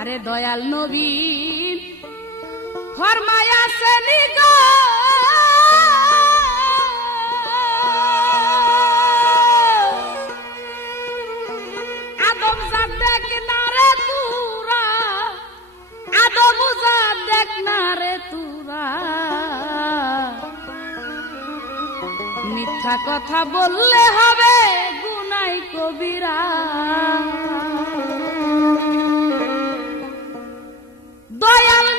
আরে দয়াল নবী ফরমায়া সেনি গো আদম জাত দেখ না রে তুরা, আদম জাত দেখ না রে তুরা। মিথ্যা কথা বললে হবে গুনাই কবিরা। দয়াল